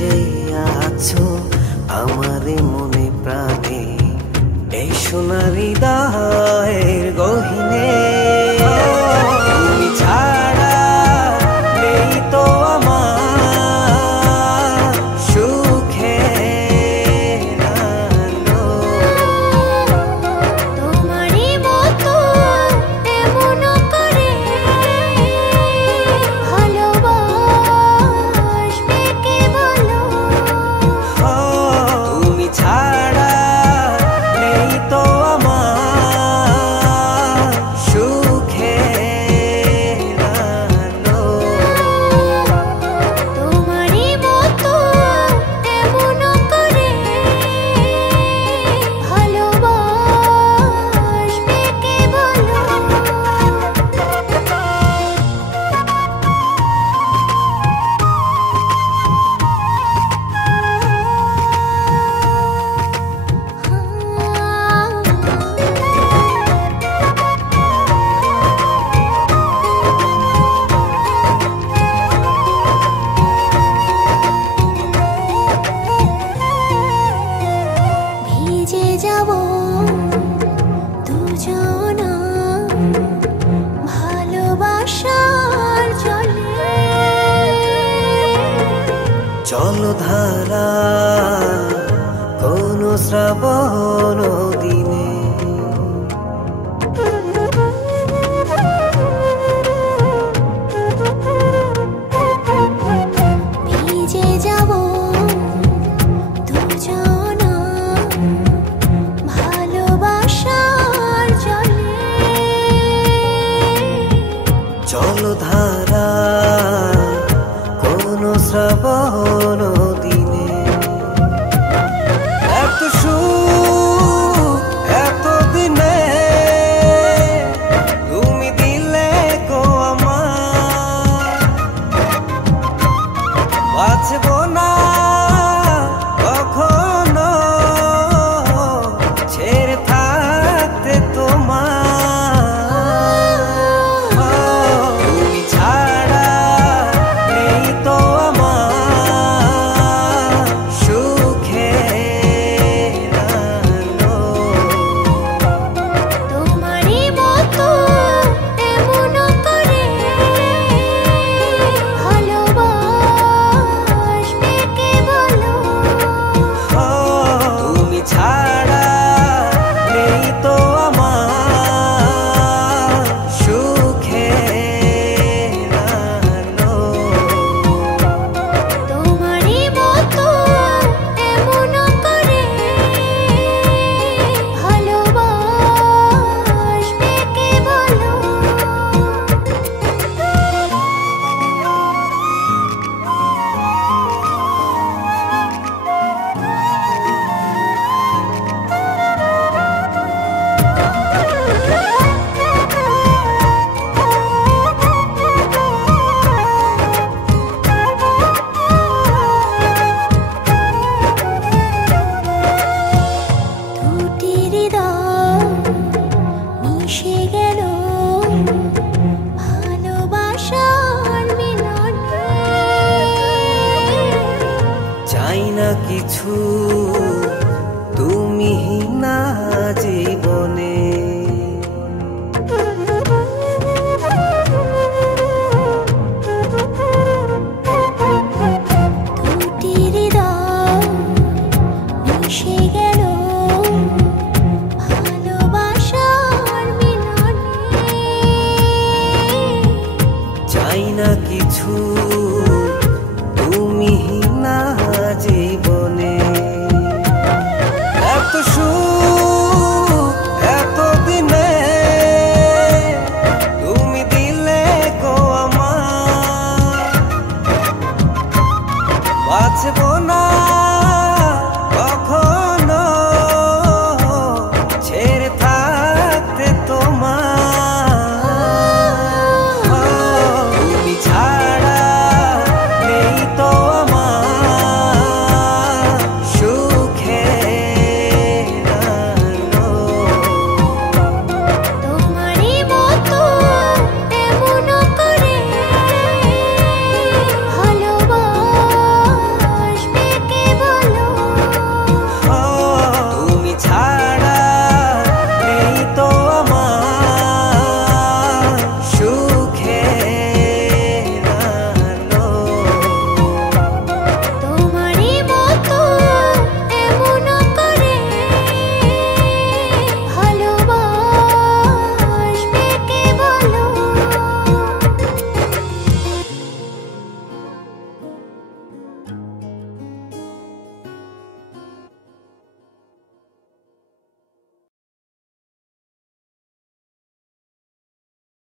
মিশে আছো আমারে মনে প্রাণে, এই সোনার হৃদয়ের গহীনে। তুমি ছাড়া নেই তো আমার সুখের আলো। তোমারই মতো এমন করে ভালোবাসবে কে বলো? তুমি ছাড়া নেই তো আমার সুখের আলো। তোমারই মতো এমন করে ভালোবাসবে কে বলো? ভিজে যাব দুজনা ভালোবাসার জলে। জলধারা কোন শ্রাবণ দিনে, ভিজে যাব দুজনা ভালোবাসার জলে। জলধারা কোন শ্রাবণ দিনে। এত সুখ এত দিনে তুমি দিলে গো আমার, বাঁচব না কখনো ছেড়ে থাকতে তোমার। তুমি ছাড়া নেই তো আমার সুখের আলো। তোমারই মতো এমন করে ভালোবাসবে কে বলো? তুমি ছাড়া নেই তো আমার সুখের আলো। তোমারই মতো এমন করে ভালোবাসবে কে বলো? দুটি হৃদয় মিশে গেল ভালোবাসার মিলনে। চাই না কিছু তুমি না জীবনে, দুটি হৃদয় মিশে গেল ভালোবাসার মিলনে। চাই না কিছু